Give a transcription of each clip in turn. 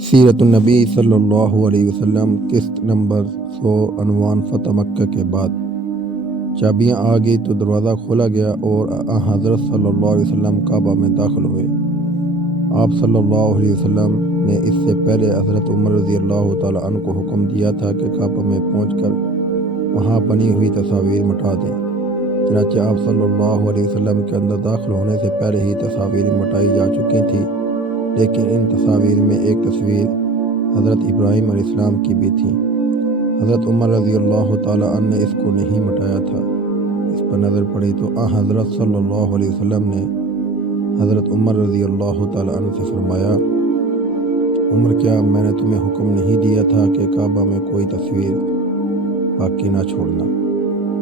سیرت النبی صلی اللہ علیہ وسلم قسط نمبر 100 عنوان فتح مکہ کے بعد۔ چابیاں آ گئی تو دروازہ کھولا گیا اور حضرت صلی اللہ علیہ وسلم کعبہ میں داخل ہوئے۔ آپ صلی اللہ علیہ وسلم نے اس سے پہلے حضرت عمر رضی اللہ تعالیٰ عنہ کو حکم دیا تھا کہ کعبہ میں پہنچ کر وہاں بنی ہوئی تصاویر مٹا دیں۔ چنانچہ آپ صلی اللہ علیہ وسلم کے اندر داخل ہونے سے پہلے ہی تصاویر مٹائی جا چکی تھیں، لیکن ان تصاویر میں ایک تصویر حضرت ابراہیم علیہ السلام کی بھی تھی۔ حضرت عمر رضی اللہ تعالیٰ عنہ نے اس کو نہیں مٹایا تھا۔ اس پر نظر پڑی تو حضرت صلی اللہ علیہ وسلم نے حضرت عمر رضی اللہ تعالیٰ عنہ سے فرمایا، عمر کیا میں نے تمہیں حکم نہیں دیا تھا کہ کعبہ میں کوئی تصویر باقی نہ چھوڑنا؟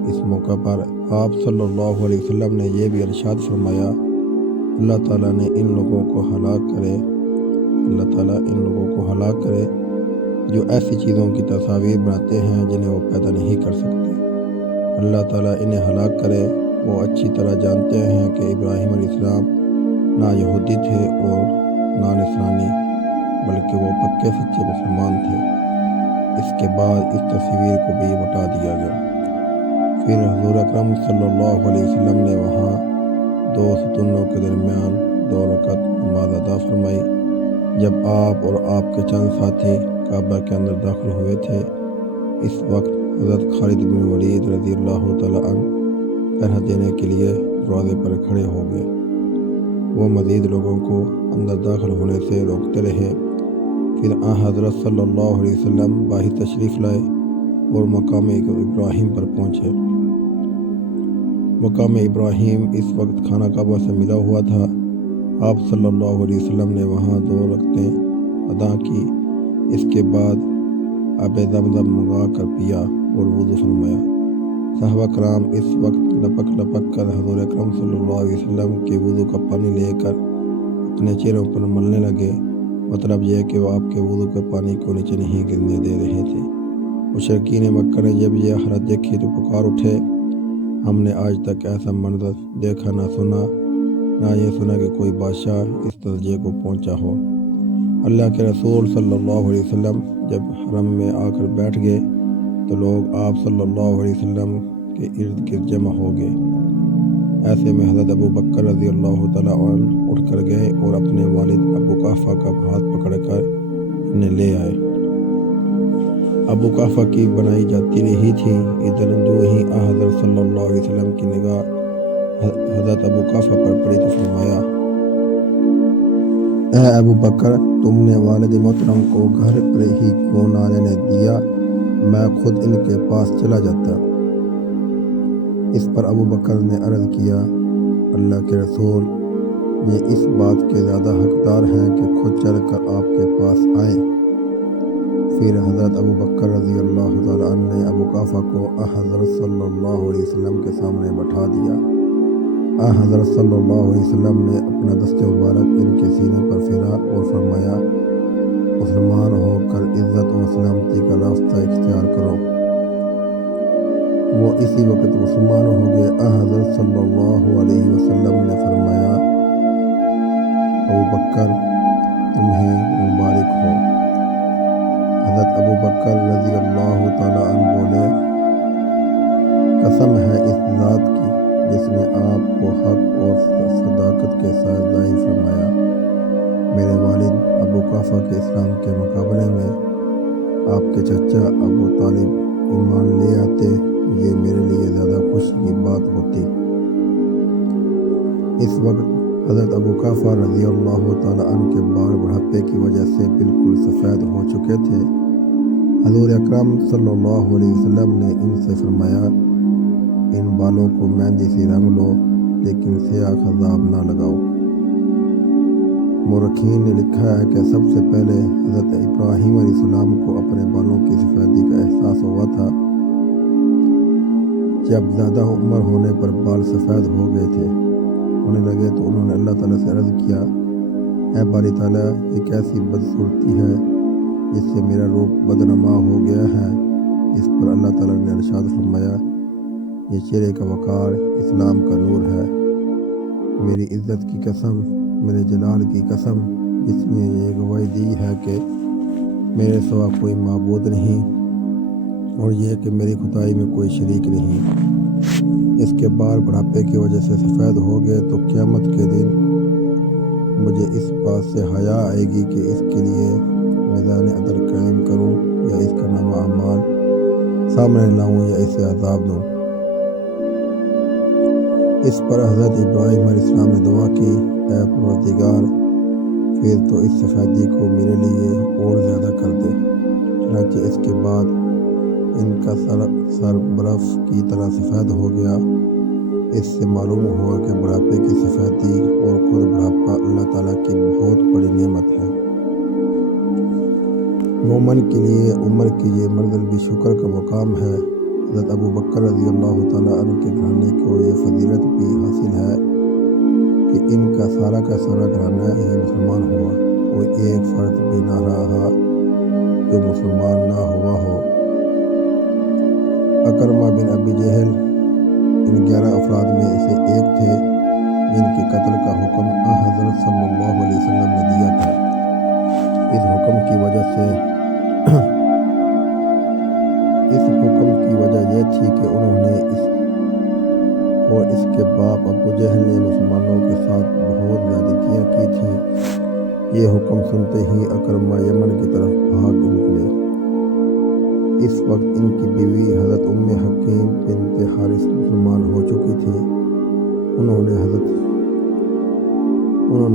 اس موقع پر آپ صلی اللہ علیہ وسلم نے یہ بھی ارشاد فرمایا، اللہ تعالیٰ ان لوگوں کو ہلاک کرے جو ایسی چیزوں کی تصاویر بناتے ہیں جنہیں وہ پیدا نہیں کر سکتے۔ اللہ تعالیٰ انہیں ہلاک کرے، وہ اچھی طرح جانتے ہیں کہ ابراہیم علیہ السلام نہ یہودی تھے اور نہ نصرانی، بلکہ وہ پکے سچے مسلمان تھے۔ اس کے بعد اس تصویر کو بھی مٹا دیا گیا۔ پھر حضور اکرم صلی اللہ علیہ وسلم نے وہاں دو ستونوں کے درمیان 2 رکعت نماز ادا فرمائی۔ جب آپ اور آپ کے چند ساتھی کعبہ کے اندر داخل ہوئے تھے، اس وقت حضرت خالد بن ولید رضی اللہ تعالیٰ عنہ پہرہ دینے کے لیے دروازے پر کھڑے ہو گئے۔ وہ مزید لوگوں کو اندر داخل ہونے سے روکتے رہے۔ پھر حضرت صلی اللہ علیہ وسلم باہر تشریف لائے اور مقام ابراہیم پر پہنچے۔ مقام ابراہیم اس وقت خانہ کعبہ سے ملا ہوا تھا۔ آپ صلی اللہ علیہ وسلم نے وہاں 2 رکعتیں ادا کی۔ اس کے بعد آب زمزم منگا کر پیا اور وضو فرمایا۔ صحابہ کرام اس وقت لپک کر حضور اکرم صلی اللہ علیہ وسلم کے وضو کا پانی لے کر اپنے چہروں پر ملنے لگے۔ مطلب یہ کہ وہ آپ کے وضو کے پانی کو نیچے نہیں گرنے دے رہے تھے۔ مشرکین مکہ نے جب یہ حالت دیکھی تو پکار اٹھے، ہم نے آج تک ایسا منظر دیکھا نہ سنا، نہ یہ سنا کہ کوئی بادشاہ اس درجے کو پہنچا ہو۔ اللہ کے رسول صلی اللہ علیہ وسلم جب حرم میں آ کر بیٹھ گئے تو لوگ آپ صلی اللہ علیہ وسلم کے ارد گرد جمع ہو گئے۔ ایسے میں حضرت ابو بکر رضی اللہ تعالیٰ عنہ اٹھ کر گئے اور اپنے والد ابو قحافہ کا ہاتھ پکڑ کر انہیں لے آئے۔ ابو قحافہ کی بنائی جاتی نہیں تھی۔ ادھر جو ہی حضرت صلی اللہ علیہ وسلم کی نگاہ حضرت ابو قحافہ پر پڑی تو فرمایا، اے ابو بکر، تم نے والد محترم کو گھر پر ہی کیوں نہ رہنے دیا؟ میں خود ان کے پاس چلا جاتا۔ اس پر ابو بکر نے عرض کیا، اللہ کے رسول، یہ اس بات کے زیادہ حقدار ہیں کہ خود چل کر آپ کے پاس آئیں۔ پھر حضرت ابو بکر رضی اللہ تعالیٰ عنہ نے ابو قحافہ کو حضرت صلی اللہ علیہ وسلم کے سامنے بٹھا دیا۔ حضرت صلی اللہ علیہ وسلم نے اپنا دست مبارک ان کے سینے پر پھیرا اور فرمایا، مسلمان ہو کر عزت و سلامتی کا راستہ اختیار کرو۔ وہ اسی وقت مسلمان ہو گئے۔ حضرت صلی اللہ علیہ وسلم نے فرمایا، ابو بکر، تمہیں مبارک ہو۔ حضرت ابو بکر رضی اللہ تعالیٰ عنہ بولے، قسم ہے اس ذات کی جس نے آپ کو حق اور صداقت کے ساتھ ظاہر فرمایا، میرے والد ابو قحافہ کے اسلام کے مقابلے میں آپ کے چچا ابو طالب ایمان لے آتے، یہ میرے لیے زیادہ خوشی کی بات ہوتی۔ اس وقت حضرت ابو قحافہ رضی اللہ تعالیٰ عنہ کے بال بڑھاپے کی وجہ سے بالکل سفید ہو چکے تھے۔ حضور اکرم صلی اللہ علیہ وسلم نے ان سے فرمایا، ان بالوں کو مہندی سے رنگ لو، لیکن سیاہ خضاب نہ لگاؤ۔ مورخین نے لکھا ہے کہ سب سے پہلے حضرت ابراہیم علیہ السلام کو اپنے بالوں کی سفیدی کا احساس ہوا تھا۔ جب زیادہ عمر ہونے پر بال سفید ہو گئے تھے ہونے لگے تو انہوں نے اللہ تعالیٰ سے عرض کیا، اے باری تعالیٰ، یہ کیسی بدصورتی ہے جس سے میرا روپ بدنما ہو گیا ہے۔ اس پر اللہ تعالیٰ نے ارشاد فرمایا، یہ چہرے کا وقار اسلام کا نور ہے۔ میری عزت کی قسم، میرے جلال کی قسم، جس نے یہ گواہی دی ہے کہ میرے سوا کوئی معبود نہیں اور یہ کہ میری خدائی میں کوئی شریک نہیں۔ اس کے بال بڑھاپے کی وجہ سے سفید ہو گئے تو قیامت کے دن مجھے اس بات سے حیا آئے گی کہ اس کے لیے میدان عدل قائم کروں یا اس کا نامہ اعمال سامنے لاؤں یا اسے عذاب دوں۔ اس پر حضرت ابراہیم علیہ السلام نے دعا کی، اے پروردگار، پھر تو اس سفیدی کو میرے لیے اور زیادہ کر دے۔ چنانچہ اس کے بعد ان کا سر برف کی طرح سفید ہو گیا۔ اس سے معلوم ہوا کہ بڑھاپے کی سفیدی اور خود بڑھاپا اللہ تعالیٰ کی بہت بڑی نعمت ہے۔ مومن کے لیے عمر کی یہ منزل بھی شکر کا مقام ہے۔ حضرت ابو بکر رضی اللہ تعالیٰ عنہ کے گھرانے کو یہ فضیلت بھی حاصل ہے کہ ان کا سارا گھرانہ ہی مسلمان ہوا۔ کوئی ایک فرد بھی نہ رہا جو مسلمان نہ ہوا ہو۔ اکرمہ بن ابی جہل ان 11 افراد میں سے ایک تھے جن کے قتل کا حکم حضرت صلی اللہ علیہ وسلم نے دیا تھا۔ اس حکم کی وجہ یہ تھی کہ انہوں نے اور اس کے باپ ابو جہل نے مسلمانوں کے ساتھ بہت زیادتیاں کی تھیں۔ یہ حکم سنتے ہی اکرمہ یمن کی طرف بھاگ نکلے۔ اس وقت ان کی بیوی حضرت ام حکیم بنت حارث مسلمان ہو چکی تھی۔ انہوں نے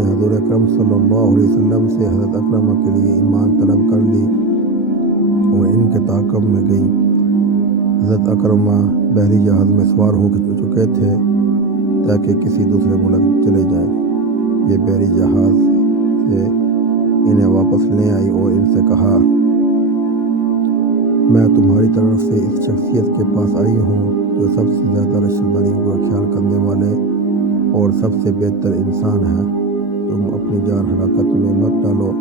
حضور اکرم صلی اللہ علیہ وسلم سے حضرت اکرمہ کے لیے ایمان طلب کر لی اور ان کے تعاقب میں گئی۔ حضرت اکرمہ بحری جہاز میں سوار ہو چکے تھے تاکہ کسی دوسرے ملک چلے جائیں۔ یہ بحری جہاز سے انہیں واپس لے آئی اور ان سے کہا، میں تمہاری طرف سے اس شخصیت کے پاس آئی ہوں جو سب سے زیادہ رشتہ داریوں کا خیال کرنے والے اور سب سے بہتر انسان ہے۔ تم اپنی جان ہلاکت میں مت ڈالو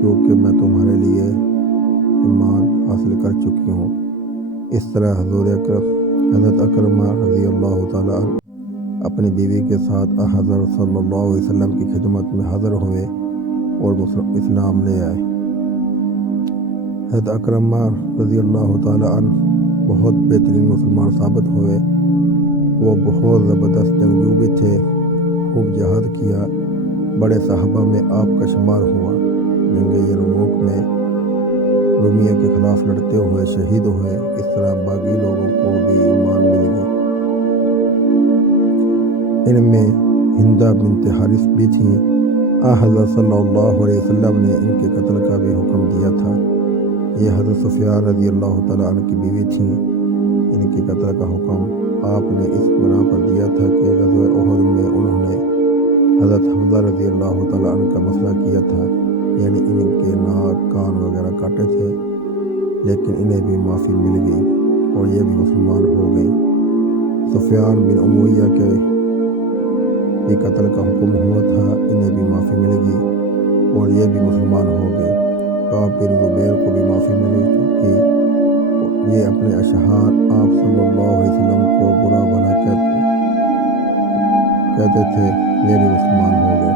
کیونکہ میں تمہارے لیے ایمان حاصل کر چکی ہوں۔ اس طرح حضرت اکرمہ رضی اللہ تعالیٰ عنہ اپنی بیوی کے ساتھ حضرت صلی اللہ علیہ وسلم کی خدمت میں حاضر ہوئے اور اسلام لے آئے۔ حضرت اکرمہ رضی اللہ تعالیٰ عنہ بہت بہترین مسلمان ثابت ہوئے۔ وہ بہت زبردست جنگجو بھی تھے، خوب جہاد کیا، بڑے صحابہ میں آپ کا شمار ہوا۔ جنگ یرموک میں رومیہ کے خلاف لڑتے ہوئے شہید ہوئے۔ اس طرح باقی لوگوں کو بھی ایمان مل گئی۔ ان میں ہندہ بنت حارث بھی تھیں۔ حضرت صلی اللہ علیہ وسلم نے ان کے قتل کا بھی حکم دیا تھا۔ یہ حضرت سفیان رضی اللہ تعالیٰ عنہ کی بیوی تھیں۔ ان کے قتل کا حکم آپ نے اس بنا پر دیا تھا کہ غزوہ احد میں انہوں نے حضرت حمزہ رضی اللہ تعالیٰ عنہ کا مسئلہ کیا تھا، یعنی ان کے ناک کان وغیرہ کاٹے تھے، لیکن انہیں بھی معافی مل گئی اور یہ بھی مسلمان ہو گئی۔ سفیان بن امیہ کے بھی قتل کا حکم ہوا تھا، انہیں بھی معافی مل گئی اور یہ بھی مسلمان ہو گئے۔ کعب بن زبیر کو بھی معافی ملی کیونکہ یہ اپنے اشعار آپ صلی اللہ علیہ وسلم کو برا بھلا کہتے تھے، یہ بھی مسلمان ہو گئے۔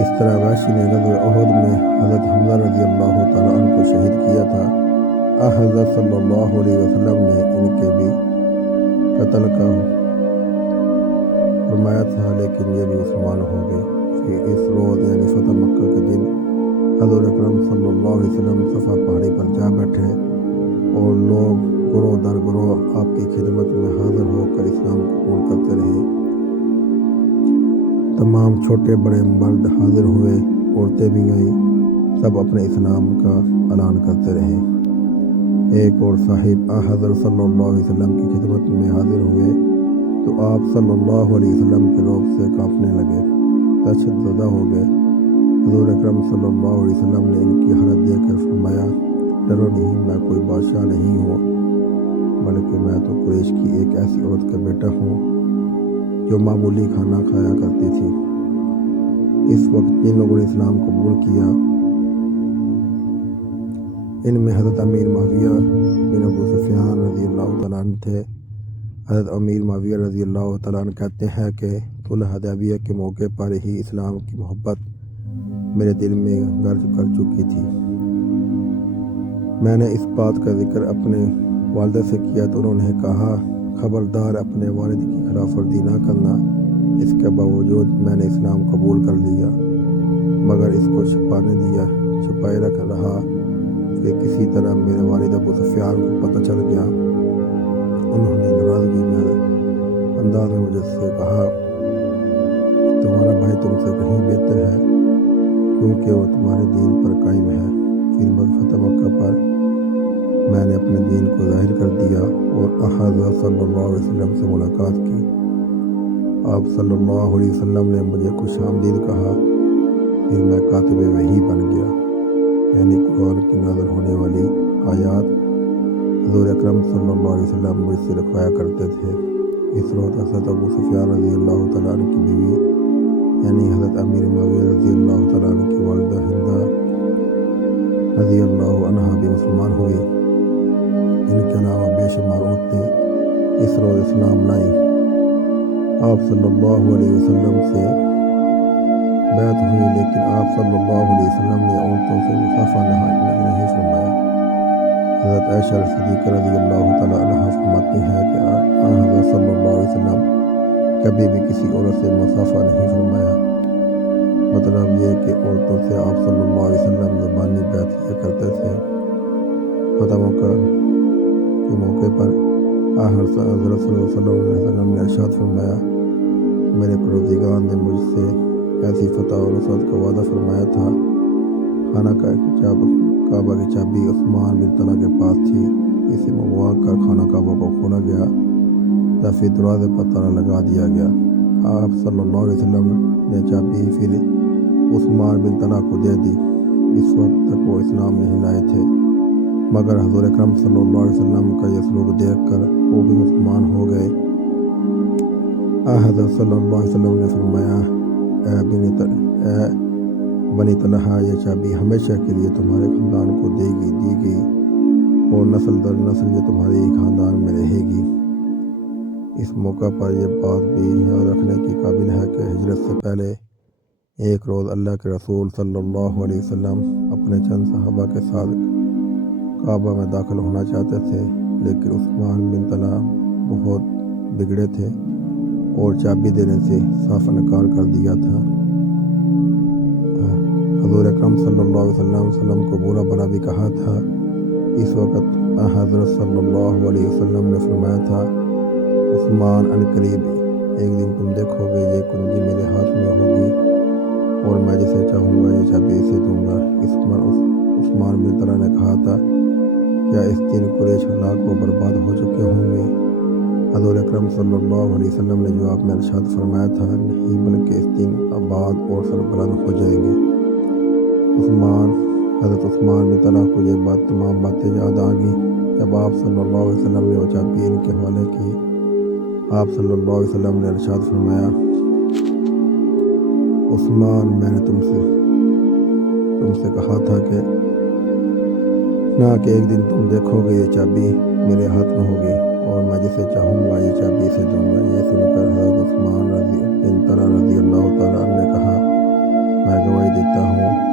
اس طرح وحشی نے غزوہ احد میں حضرت حمزہ رضی اللہ تعالیٰ عنہ کو شہید کیا تھا۔ حضرت صلی اللہ علیہ وسلم نے ان کے بھی قتل کا فرمایا تھا، لیکن یہ بھی مسلمان ہو گئے۔ پھر اس روز یعنی فتح مکہ کے دن حضور اکرم صلی اللہ علیہ وسلم صفا پہاڑی پر جا بیٹھے اور لوگ گروہ در گروہ آپ کی خدمت میں حاضر ہو کر اسلام قبول کرتے رہے۔ تمام چھوٹے بڑے مرد حاضر ہوئے، عورتیں بھی گئیں، سب اپنے اسلام کا اعلان کرتے رہے۔ ایک اور صاحب حضرت صلی اللہ علیہ وسلم کی خدمت میں حاضر ہوئے تو آپ صلی اللہ علیہ وسلم کے روب سے کانپنے لگے، دہشت زدہ ہو گئے۔ حضور اکرم صلی اللہ علیہ وسلم نے ان کی حالت دیکھ کر فرمایا، ڈرو نہیں، میں کوئی بادشاہ نہیں ہوں، بلکہ میں تو قریش کی ایک ایسی عورت کا بیٹا ہوں جو معمولی کھانا کھایا کرتی تھی۔ اس وقت جن لوگوں نے اسلام قبول کیا ان میں حضرت امیر معاویہ بن ابو سفیان رضی اللہ تعالیٰ عنہ تھے۔ حضرت امیر معاویہ رضی اللہ تعالیٰ عنہ کہتے ہیں کہ صلح حدیبیہ کے موقع پر ہی اسلام کی محبت میرے دل میں غرق کر چکی تھی۔ میں نے اس بات کا ذکر اپنے والدہ سے کیا تو انہوں نے کہا خبردار اپنے والد کی خلاف ورزی نہ کرنا۔ اس کے باوجود میں نے اسلام قبول کر لیا مگر اس کو چھپائے رکھ رہا۔ پھر کسی طرح میرے والد ابو سفیان کو پتہ چل گیا۔ انہوں نے ناراضگی میں انداز میں مجھ سے کہا تمہارا بھائی تم سے کہیں بہتر ہے کیونکہ وہ تمہارے دین پر قائم ہے۔ پھر فتح مکہ پر میں نے اپنے دین کو ظاہر کر دیا اور حضرت صلی اللہ علیہ وسلم سے ملاقات کی۔ آپ صلی اللہ علیہ وسلم نے مجھے خوش آمدید کہا۔ پھر میں کاتب وحی بن گیا، یعنی قرآن کی نازل ہونے والی آیات حضور اکرم صلی اللہ علیہ وسلم مجھ سے لکھوایا کرتے تھے۔ اس وقت حضرت ابو سفیان رضی اللہ تعالیٰ عنہ کی بیوی یعنی حضرت امیر معاویہ رضی اللہ تعالیٰ عنہ کی والدہ ہندہ رضی اللہ عنہا بھی مسلمان ہوئی۔ ان کے علاوہ بے شمار عورتیں اس روز اسلام لائیں۔ آپ صلی اللہ علیہ وسلم سے بیعت ہوئی لیکن آپ صلی اللہ علیہ وسلم نے عورتوں سے مصافحہ نہیں فرمایا۔ حضرت عائشہ صدیقہ رضی اللہ تعالیٰ عنہا فرماتی ہیں کہ حضرت صلی اللہ علیہ وسلم کبھی بھی کسی عورت سے مصافحہ نہیں فرمایا۔ مطلب یہ کہ عورتوں سے آپ صلی اللہ علیہ وسلم زبانی بیعت کیا کرتے تھے۔ فتح مکہ کے موقع پر حضرت صلی اللہ علیہ وسلم نے ارشاد فرمایا میرے پروردگار نے مجھ سے ایسی فتح اور نصرت کا وعدہ فرمایا تھا۔ خانہ کعبہ کی چابی عثمان بن طلحہ کے پاس تھی۔ اسے منگوا کر خانہ کعبہ کو کھولا گیا یا پھر دروازے پر تالا لگا دیا گیا۔ آپ صلی اللہ علیہ وسلم نے چابی پھر عثمان بن طلحہ کو دے دی۔ اس وقت تک وہ اسلام نہیں لائے تھے مگر حضور اکرم صلی اللہ علیہ وسلم کا یہ سلوک دیکھ کر وہ بھی مسلمان ہو گئے۔ حضرت صلی اللہ علیہ وسلم نے فرمایا اے بنی طلحہ یہ چابی ہمیشہ کے لیے تمہارے خاندان کو دی گئی اور نسل در نسل یہ تمہارے خاندان میں رہے گی۔ اس موقع پر یہ بات بھی یاد رکھنے کی قابل ہے کہ ہجرت سے پہلے ایک روز اللہ کے رسول صلی اللہ علیہ وسلم اپنے چند صحابہ کے ساتھ کعبہ میں داخل ہونا چاہتے تھے لیکن عثمان بن طلحہ بہت بگڑے تھے اور چابی دینے سے صاف انکار کر دیا تھا۔ حضور اکرم صلی اللہ علیہ وسلم کو برا بنا بھی کہا تھا۔ اس وقت حضرت صلی اللہ علیہ وسلم نے فرمایا تھا عثمان عنقریب ایک دن تم دیکھو گے یہ کنجی میرے ہاتھ میں ہوگی اور میں جسے چاہوں گا یہ چابی اسے دوں گا۔ عثمان بن طلحہ نے کہا تھا کیا اس دن قریش ہلاک و برباد ہو چکے ہوں گے؟ حضور اکرم صلی اللہ علیہ وسلم نے جواب میں ارشاد فرمایا تھا نہیں بلکہ اس دن آباد اور سربلند ہو جائیں گے۔ حضرت عثمان بن طلحہ کو یہ تمام باتیں یاد آ گئیں۔ جب آپ صلی اللہ علیہ وسلم نے وہ چابی ان کے حوالے کی آپ صلی اللہ علیہ وسلم نے ارشاد فرمایا عثمان میں نے تم سے کہا تھا کہ ایک دن تم دیکھو گے یہ چابی میرے ہاتھ میں ہوگی اور میں جسے چاہوں گا یہ چابی اسے دوں گا۔ یہ سن کر حضرت عثمان بن طلحہ رضی اللہ تعالیٰ عنہ نے کہا میں گواہی دیتا ہوں